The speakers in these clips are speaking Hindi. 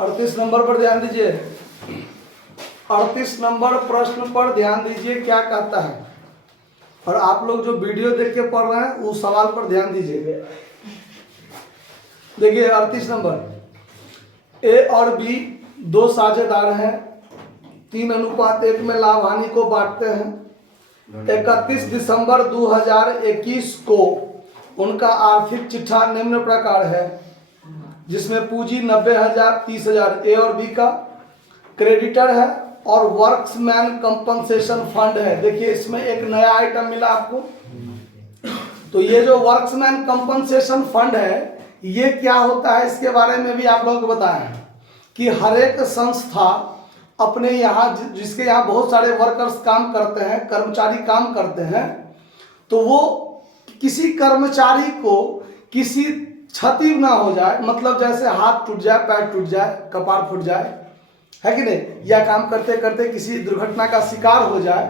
38 नंबर पर ध्यान दीजिए। 38 नंबर प्रश्न पर ध्यान दीजिए क्या कहता है, और आप लोग जो वीडियो देख के पढ़ रहे हैं उस सवाल पर ध्यान दीजिए। देखिए 38 नंबर, ए और बी दो साझेदार हैं, 3:1 में लाभ हानि को बांटते हैं। 31 दिसंबर 2021 को उनका आर्थिक चिट्ठा निम्न प्रकार है, जिसमें पूंजी 90,000 30,000 ए और बी का, क्रेडिटर है और वर्क्समैन कंपनसेशन फंड है। देखिए इसमें एक नया आइटम मिला आपको। तो ये जो वर्क्समैन कंपनसेशन फंड है ये क्या होता है, इसके बारे में भी आप लोगों को बताया कि हर एक संस्था अपने यहाँ जिसके यहाँ बहुत सारे वर्कर्स काम करते हैं, कर्मचारी काम करते हैं, तो वो किसी कर्मचारी को किसी क्षति ना हो जाए, मतलब जैसे हाथ टूट जाए, पैर टूट जाए, कपार फूट जाए, है कि नहीं, या काम करते करते किसी दुर्घटना का शिकार हो जाए,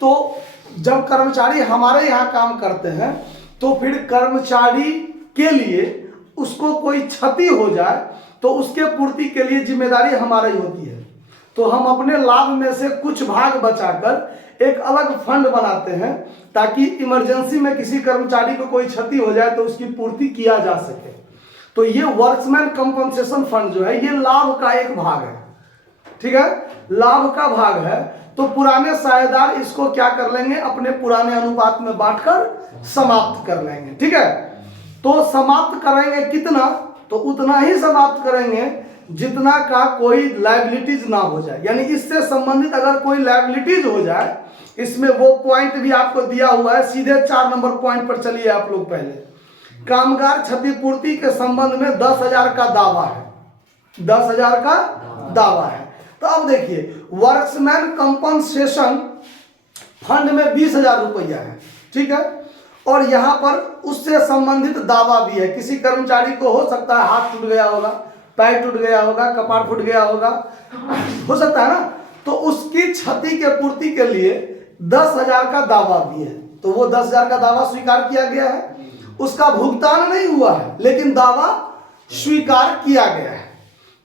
तो जब कर्मचारी हमारे यहाँ काम करते हैं तो फिर कर्मचारी के लिए उसको कोई क्षति हो जाए तो उसके पूर्ति के लिए जिम्मेदारी हमारी होती है। तो हम अपने लाभ में से कुछ भाग बचाकर एक अलग फंड बनाते हैं ताकि इमरजेंसी में किसी कर्मचारी को कोई क्षति हो जाए तो उसकी पूर्ति किया जा सके। तो ये वर्क्समैन कंपनसेशन फंड जो है ये लाभ का एक भाग है, ठीक है, लाभ का भाग है। तो पुराने साझेदार इसको क्या कर लेंगे, अपने पुराने अनुपात में बांटकर समाप्त कर लेंगे, ठीक है। तो समाप्त करेंगे कितना, तो उतना ही समाप्त करेंगे जितना का कोई लायबिलिटीज ना हो जाए, यानी इससे संबंधित अगर कोई लायबिलिटीज हो जाए, इसमें वो पॉइंट भी आपको दिया हुआ है, सीधे 4 नंबर पॉइंट पर चलिए आप लोग। पहले कामगार क्षतिपूर्ति के संबंध में 10,000 का दावा है, 10,000 का दावा है। तो अब देखिए वर्क्समैन कंपनसेशन फंड में 20,000 रुपया है, ठीक है, और यहाँ पर उससे संबंधित दावा भी है। किसी कर्मचारी को हो सकता है हाथ टूट गया होगा, पैर टूट गया होगा, कपार फूट गया होगा, हो सकता है ना, तो उसकी क्षति के पूर्ति के लिए 10,000 का दावा भी है। तो वो 10,000 का दावा स्वीकार किया गया है, उसका भुगतान नहीं हुआ है लेकिन दावा स्वीकार किया गया है।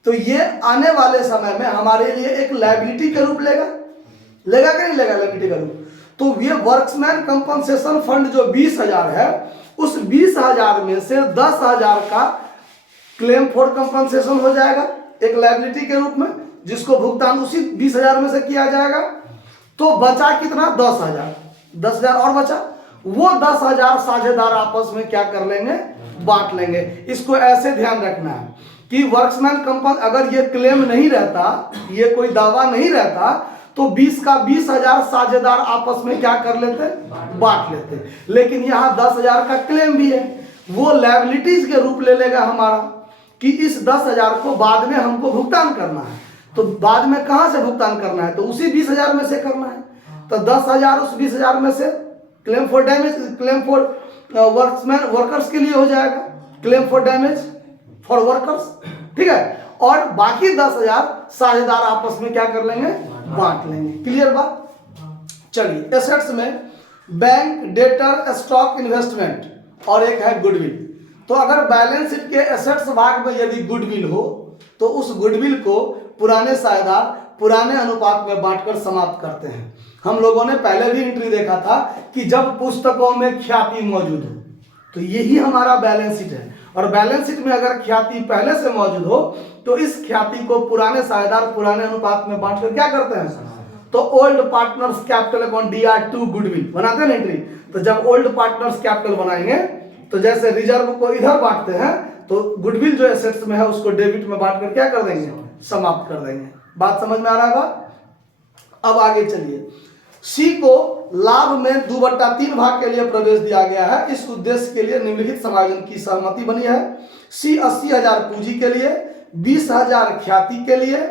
तो ये आने वाले समय में हमारे लिए एक लायबिलिटी के रूप लेगा कि नहीं लेगा, लायबिलिटी का रूप। तो ये वर्क्समैन कंपनसेशन फंड जो 20,000 है, उस 20,000 में से 10,000 का क्लेम फॉर कंपनसेशन हो जाएगा एक लायबिलिटी के रूप में, जिसको भुगतान उसी 20,000 में से किया जाएगा। तो बचा कितना, 10,000, 10,000 और बचा, वो 10,000 साझेदार आपस में क्या कर लेंगे, बांट लेंगे। इसको ऐसे ध्यान रखना है कि वर्क्समैन कंपन अगर ये क्लेम नहीं रहता, ये कोई दावा नहीं रहता, तो 20 का 20,000 साझेदार आपस में क्या कर लेते, बांट लेते। लेकिन यहाँ 10,000 का क्लेम भी है, वो लायबिलिटीज के रूप ले लेगा हमारा कि इस 10,000 को बाद में हमको भुगतान करना है। तो बाद में कहाँ से भुगतान करना है, तो उसी 20,000 में से करना है। तो 10,000 उस 20,000 में से claim for damage, claim for workmen workers के लिए हो जाएगा, claim for damage for workers, ठीक है, और बाकी 10,000 साझेदार आपस में क्या कर लेंगे, बांट लेंगे। क्लियर बात। चलिए एसेट्स में बैंक, डेटर, स्टॉक, इन्वेस्टमेंट और एक है गुडविल। तो अगर बैलेंस शीट के एसेट्स भाग में यदि गुडविल हो तो उस गुडविल को पुराने साझेदार पुराने अनुपात में बांटकर समाप्त करते हैं। हम लोगों ने पहले भी एंट्री देखा था कि जब पुस्तकों में ख्याति मौजूद हो, तो यही हमारा बैलेंस शीट है। और बैलेंस शीट में अगर ख्याति पहले से मौजूद हो तो इस ख्याति को पुराने साझेदार पुराने अनुपात में बांटकर क्या करते हैं, तो old partners capital account DR2 goodwill बनाते हैं एंट्री। तो जब ओल्ड पार्टनर्स कैपिटल बनाएंगे तो जैसे रिजर्व को इधर बांटते हैं, तो गुडविल जो एसेट्स में है उसको डेबिट में बांटकर क्या कर देंगे, समाप्त कर देंगे। बात समझ में आ रहा है बात। अब आगे चलिए, सी को लाभ में 2/3 भाग के लिए प्रवेश दिया गया है। इस उद्देश्य के लिए निम्नलिखित समायोजन की सहमति बनी है। सी 80,000 पूंजी के लिए, 20,000 ख्याति के लिए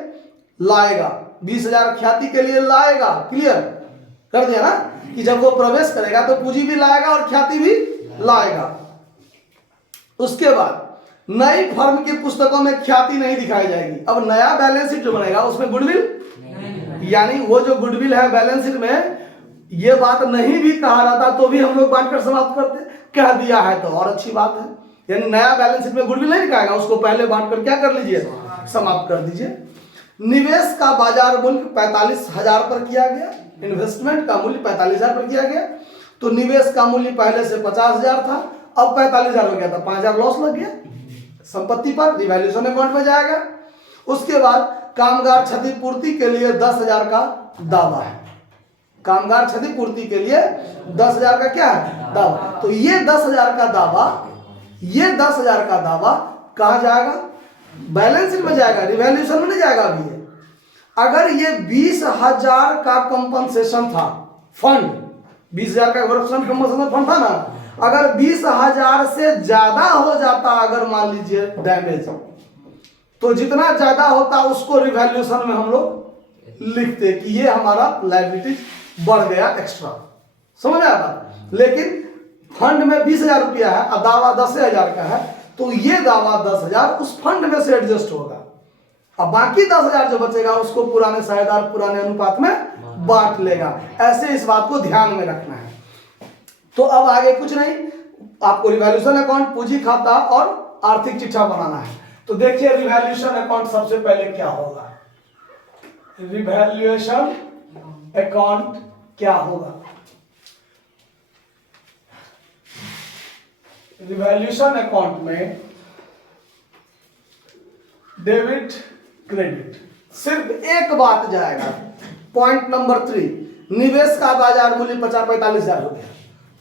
लाएगा, 20,000 ख्याति के लिए लाएगा। क्लियर कर दिया ना कि जब वो प्रवेश करेगा तो पूंजी भी लाएगा और ख्याति भी लाएगा। उसके बाद नई फर्म की पुस्तकों में ख्याति नहीं दिखाई जाएगी। अब नया बैलेंस शीट जो बनेगा उसमें गुडविल, यानी वो जो गुडविल है बैलेंस शीट में, ये बात नहीं भी कहा रहता तो भी हम लोग बांटकर समाप्त करते, कह दिया है तो और अच्छी बात है। यानी नया बैलेंस शीट में गुडविल नहीं दिखाएगा, उसको पहले बांटकर क्या कर लीजिए, समाप्त कर दीजिए। निवेश का बाजार मूल्य 45,000 पर किया गया, इन्वेस्टमेंट का मूल्य 45,000 पर किया गया। तो निवेश का मूल्य पहले से 50,000 था, अब 45,000 हो गया था, 5,000 लॉस लग गया संपत्ति पर, रिवैल्यूएशन अकाउंट में जाएगा। उसके बाद कामगार क्षतिपूर्ति के लिए 10,000 का दावा है, कामगार क्षतिपूर्ति के लिए 10,000 का क्या है दावा। तो ये 10,000 का दावा, ये 10,000 का दावा कहाँ जाएगा, बैलेंस शीट में जाएगा, रिवैल्यूएशन में नहीं जाएगा अभी ये। अगर ये 20,000 का कंपनसेशन था फंड, 20,000 का कंपनसेशन फंड था ना, अगर 20,000 से ज्यादा हो जाता, अगर मान लीजिए डैमेज, तो जितना ज्यादा होता उसको रिवैल्यूएशन में हम लोग लिखते कि ये हमारा लायबिलिटी बढ़ गया एक्स्ट्रा, समझ आया बात। लेकिन फंड में 20,000 रुपया है और दावा 10,000 का है, तो ये दावा 10,000 उस फंड में से एडजस्ट होगा, अब बाकी 10,000 जो बचेगा उसको पुराने साझेदार पुराने अनुपात में बांट लेगा। ऐसे इस बात को ध्यान में रखना है। तो अब आगे कुछ नहीं, आपको रिवैल्यूएशन अकाउंट, पूंजी खाता और आर्थिक चिट्ठा बनाना है। तो देखिए रिवैल्यूएशन अकाउंट सबसे पहले क्या होगा, रिवैल्यूएशन अकाउंट क्या होगा। रिवैल्यूएशन अकाउंट में डेबिट क्रेडिट सिर्फ एक बात जाएगा, पॉइंट नंबर 3, निवेश का बाजार मूल्य 45,000 हो गया,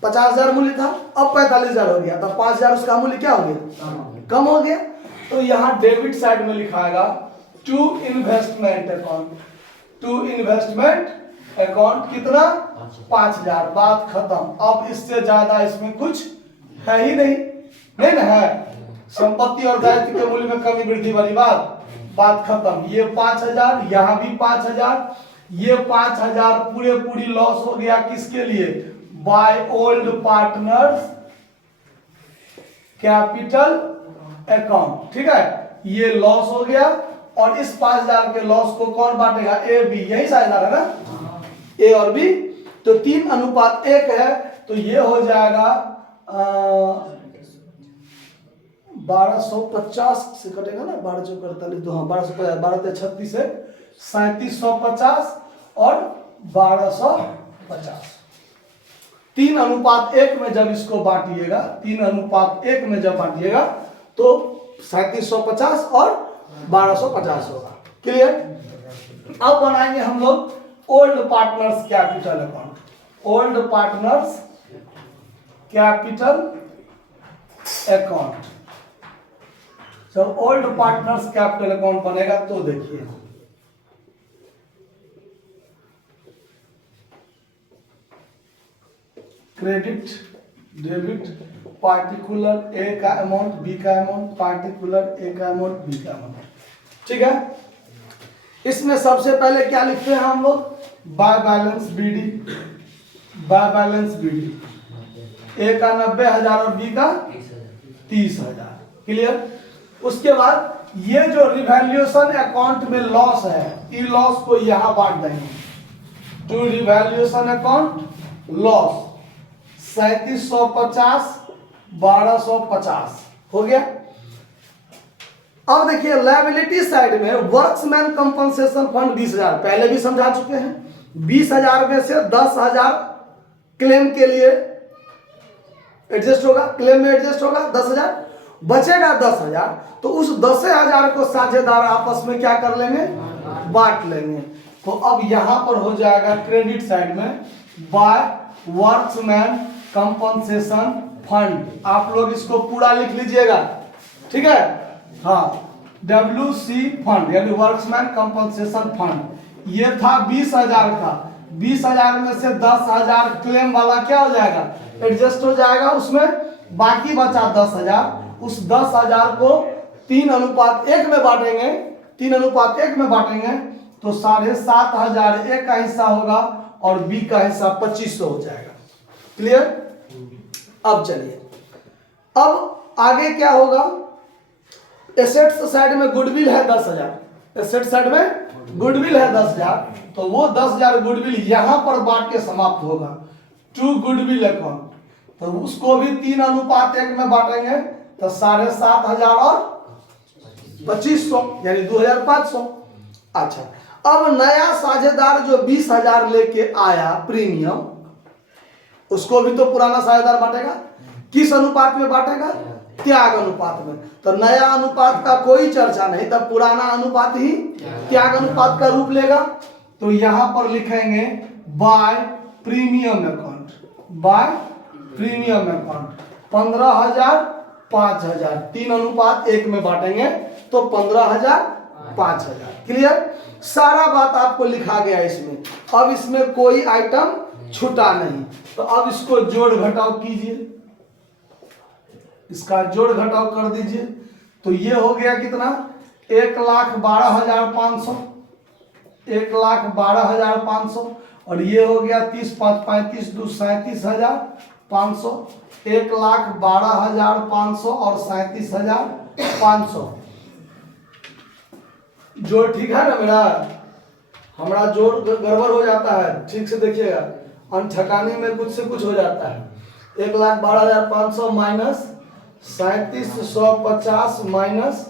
50,000 मूल्य था, अब 45,000 हो गया, तब 5,000 उसका मूल्य क्या हो गया, कम हो गया। तो यहाँ डेबिट साइड में लिखाएगा to investment account, to investment account कितना 5,000, बात खत्म। अब इससे ज्यादा इसमें कुछ है ही नहीं, नहीं ना है, संपत्ति और दायित्व के मूल्य में कमी वृद्धि वाली बात खत्म। ये 5,000, यहाँ भी 5,000, ये 5,000 पूरी लॉस हो गया किसके लिए, by old partners capital account, ठीक है, ये लॉस हो गया। और इस 5,000 के लॉस को कौन बांटेगा, ए बी, यही साझेदार है ना, ए और बी। तो 3:1 है, तो ये हो जाएगा 1250 से कटेगा ना, 1248, हाँ 1250, 1236 से 3750 और 1250, 3:1 में जब इसको बांटिएगा, 3:1 में जब बांटिएगा तो 3750 और 1250 होगा। क्लियर। अब बनाएंगे हम लोग old partners capital account, old partners capital account. जब ओल्ड पार्टनर्स कैपिटल अकाउंट बनेगा तो देखिए क्रेडिट डेबिट, पार्टिकुलर ए का अमाउंट, बी का अमाउंट, पार्टिकुलर ए का अमाउंट, बी का अमाउंट, ठीक है। इसमें सबसे पहले क्या लिखते हैं हम लोग, by balance BD, by balance BD, A का 90,000 और बी का 30,000। क्लियर। उसके बाद ये जो रिवैल्यूएशन अकाउंट में लॉस है, ई लॉस को यहां बांट देंगे, टू रिवैल्यूएशन अकाउंट लॉस 3750 1250 हो गया। अब देखिए लायबिलिटी साइड में वर्क्समैन कंपनसेशन फंड 20,000 पहले भी समझा चुके हैं। 20,000 में से 10,000 क्लेम के लिए एडजस्ट होगा, क्लेम में एडजस्ट होगा 10,000, बचेगा 10,000, तो उस 10,000 को साझेदार आपस में क्या कर लेंगे, बांट लेंगे। तो अब यहां पर हो जाएगा क्रेडिट साइड में बाय वर्क्समैन कंपनसेशन फंड, आप लोग इसको पूरा लिख लीजिएगा, ठीक है। हाँ, WC फंड यानी वर्क्समैन कंपनसेशन फंड, ये था 20,000 का, 20,000 में से 10,000 क्लेम वाला क्या हो जाएगा, एडजस्ट हो जाएगा, उसमें बाकी बचा 10,000, उस 10,000 को 3:1 में बांटेंगे, 3:1 में बांटेंगे तो 7,500 ए का हिस्सा होगा और बी का हिस्सा 2500 हो जाएगा। क्लियर। अब चलिए, अब आगे क्या होगा, एसेट्स साइड में गुडविल है 10,000, एसेट साइड में गुडविल है 10,000, तो वो 10,000 गुडविल यहां पर बांट के समाप्त होगा, टू गुडविल अकाउंट, तो उसको भी 3:1 में बांटेंगे, तो 7,500 और 2500 यानी 2500। अच्छा, अब नया साझेदार जो 20,000 लेके आया प्रीमियम, उसको भी तो पुराना साझेदार बांटेगा। किस अनुपात में बांटेगा? त्याग अनुपात में। तो नया अनुपात का कोई चर्चा नहीं, तब पुराना अनुपात ही त्याग अनुपात का रूप लेगा। तो यहां पर लिखेंगे by premium account, by premium account 15,000 5,000 3:1 में बांटेंगे तो 15,000 5,000। क्लियर? सारा बात आपको लिखा गया इसमें। अब इसमें कोई आइटम छूटा नहीं। तो अब इसको जोड़ घटाव कीजिए, इसका जोड़ घटाव कर दीजिए। तो ये हो गया कितना? 1,12,500, 1,12,500। और ये हो गया 30 5 35 2 37,500, 1,12,500 और 37,500। जोड़ ठीक है ना मेरा? हमारा जोड़ गड़बड़ हो जाता है, ठीक से देखिएगा, अनठकानी में कुछ से कुछ हो जाता है। 1,12,500 minus 37,150 minus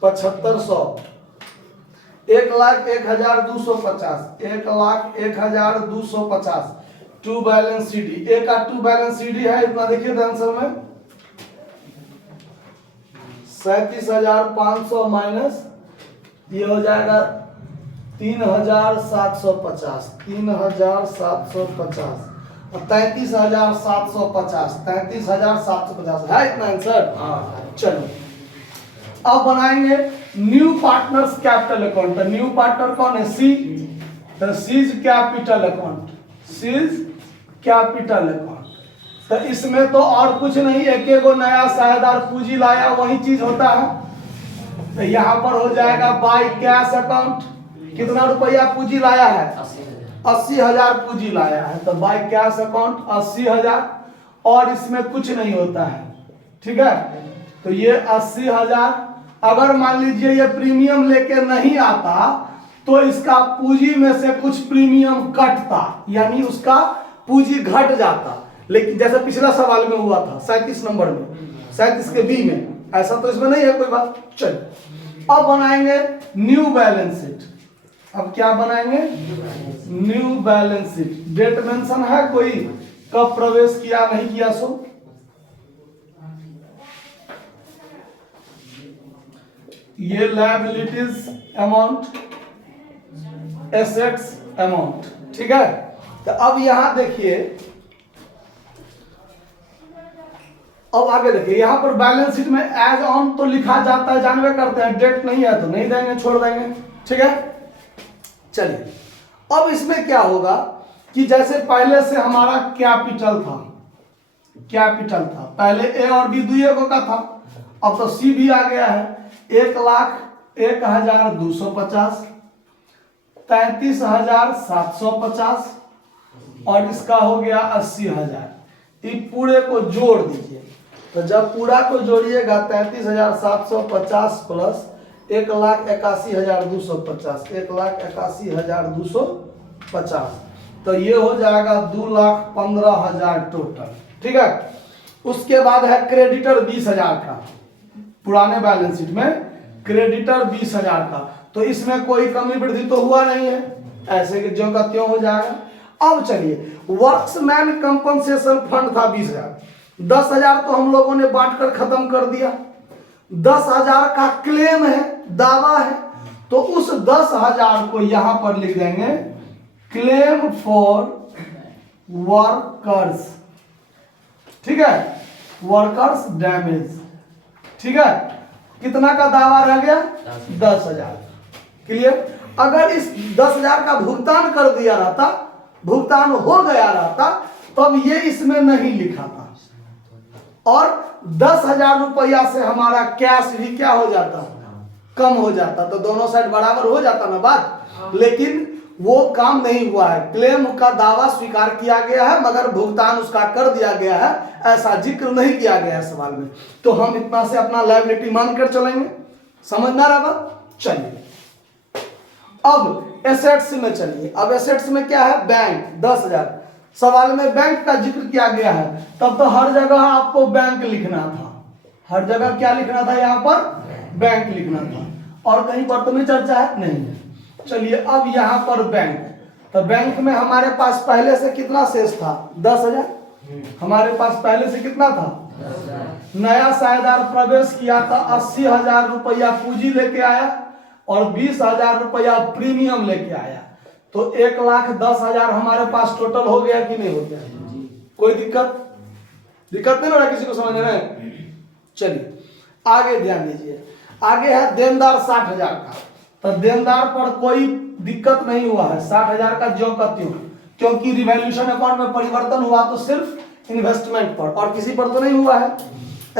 7,500, 1,01,250, 1,01,250। To balance CD, A का टू बैलेंस सीडी है इतना, देखिए आंसर में 37,500 माइनस ये हो जाएगा 3,750, 3,750 और 33,750, 33,750 है इतना आंसर। चलो अब बनाएंगे new partners capital account. New partner कौन है? सी। तो seize capital account, seize capital account. तो इसमें तो और कुछ नहीं, एक गो नया साझेदार पूंजी लाया वही चीज होता है। तो यहां पर हो जाएगा बाय कैश अकाउंट। कितना रुपया पूंजी लाया है? 80,000 पूंजी लाया है। तो बाय कैश अकाउंट 80,000 और इसमें कुछ नहीं होता है। ठीक है, तो ये 80,000। अगर मान लीजिए ये प्रीमियम लेके नहीं आता तो इसका पूंजी में से कुछ प्रीमियम कटता, यानी उसका पूंजी घट जाता। लेकिन जैसे पिछला सवाल में हुआ था 37 नंबर में, 37 के बी में, ऐसा तो इसमें नहीं है कोई बात। चलिए अब बनाएंगे न्यू बैलेंस शीट। अब क्या बनाएंगे? New balance sheet. Date mention है कोई? कब प्रवेश किया नहीं किया सो? ये लायबिलिटीज अमाउंट, एसेट्स अमाउंट। ठीक है, तो अब यहां देखिए, अब आगे देखिए, यहां पर बैलेंस शीट में एज ऑन तो लिखा जाता है, जानवे करते हैं। डेट नहीं है तो नहीं देंगे, छोड़ देंगे। ठीक है, चलिए अब इसमें क्या होगा कि जैसे पहले से हमारा कैपिटल था, कैपिटल था पहले ए और बी दुए को का था, अब तो सी भी आ गया है। 1,01,250, 33,750 और इसका हो गया 80,000। ये पूरे को जोड़ दीजिए। तो जब पूरा को जोड़िएगा 33,750 प्लस 1,81,250, 1,81,250, तो ये हो जाएगा 2,15,000 टोटल। ठीक है, उसके बाद है क्रेडिटर 20,000 का। पुराने बैलेंस शीट में क्रेडिटर 20,000 का, तो इसमें कोई कमी वृद्धि तो हुआ नहीं है, ऐसे कि ज्यों का त्यों हो जाएगा। अब चलिए, वर्क्समैन कंपनसेशन फंड था 20,000, 10,000 तो हम लोगों ने बांटकर खत्म कर दिया। 10,000 का क्लेम है, दावा है, तो उस 10,000 को यहां पर लिख देंगे क्लेम फॉर वर्कर्स। ठीक है, वर्कर्स डैमेज। ठीक है, कितना का दावा रह गया? 10,000। क्लियर? अगर इस 10,000 का भुगतान कर दिया रहता, भुगतान हो गया रहता, तब ये इसमें नहीं लिखा था और 10,000 रुपया से हमारा कैश भी क्या हो जाता? कम हो जाता। तो दोनों साइड बराबर हो जाता ना बात। लेकिन वो काम नहीं हुआ है। क्लेम का दावा स्वीकार किया गया है मगर भुगतान उसका कर दिया गया है, ऐसा जिक्र नहीं किया गया है सवाल में। तो हम इतना से अपना लायबिलिटी मानकर चलेंगे। समझना रहा बात? चलिए अब एसेट्स में चलिए। अब एसेट्स में क्या है? बैंक 10,000। सवाल में बैंक का जिक्र किया गया है, तब तो हर जगह आपको बैंक लिखना था। हर जगह क्या लिखना था? यहाँ पर बैंक लिखना था। और कहीं पर तो नहीं चर्चा है, नहीं है। चलिए अब यहाँ पर बैंक, तो बैंक में हमारे पास पहले से कितना शेष था? 10,000। हमारे पास पहले से कितना था? 10,000। नया साझेदार प्रवेश किया था, 80,000 रुपया पूंजी लेके आया और 20,000 रुपया प्रीमियम लेके आया, तो 1,10,000 हमारे पास टोटल हो गया कि नहीं हो गया? कोई दिक्कत नहीं हो रहा किसी को समझने में? चलिए आगे ध्यान दीजिए। आगे है देनदार 60,000 का, तो देनदार पर कोई दिक्कत नहीं हुआ है, 60,000 का ज्यों का त्यों, क्योंकि रिवैल्यूएशन अकाउंट में परिवर्तन हुआ तो सिर्फ इन्वेस्टमेंट पर, और किसी पर तो नहीं हुआ है।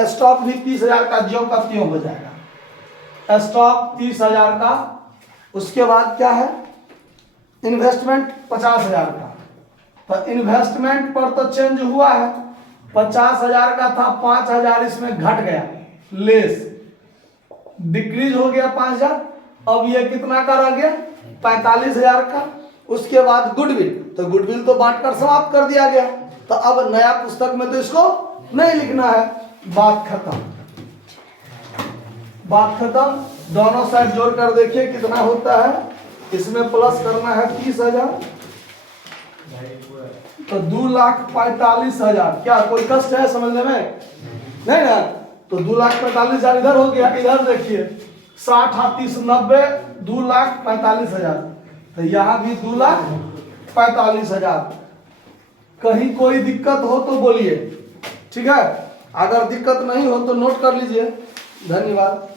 स्टॉक भी 30,000 का ज्यों का त्यों हो जाएगा, स्टॉक 30,000 का। उसके बाद क्या है? इन्वेस्टमेंट 50,000 का, तो इन्वेस्टमेंट पर तो चेंज हुआ है, 50,000 का था, 5,000 इसमें घट गया, लेस डिक्रीज हो गया 5,000। अब ये कितना का रह गया? 45,000 का। उसके बाद गुडविल, तो गुडविल तो बांटकर समाप्त कर दिया गया, तो अब नया पुस्तक में तो इसको नहीं लिखना है। बात खत्म, बात खत्म। दोनों साइड जोड़कर देखिए कितना होता है। इसमें प्लस करना है 30,000, तो 2,45,000। क्या कोई कष्ट है समझने में? नहीं ना। तो 2,45,000 इधर हो गया। इधर देखिए 60 30 90, 2,45,000, तो यहाँ भी 2,45,000। कहीं कोई दिक्कत हो तो बोलिए, ठीक है? अगर दिक्कत नहीं हो तो नोट कर लीजिए। धन्यवाद।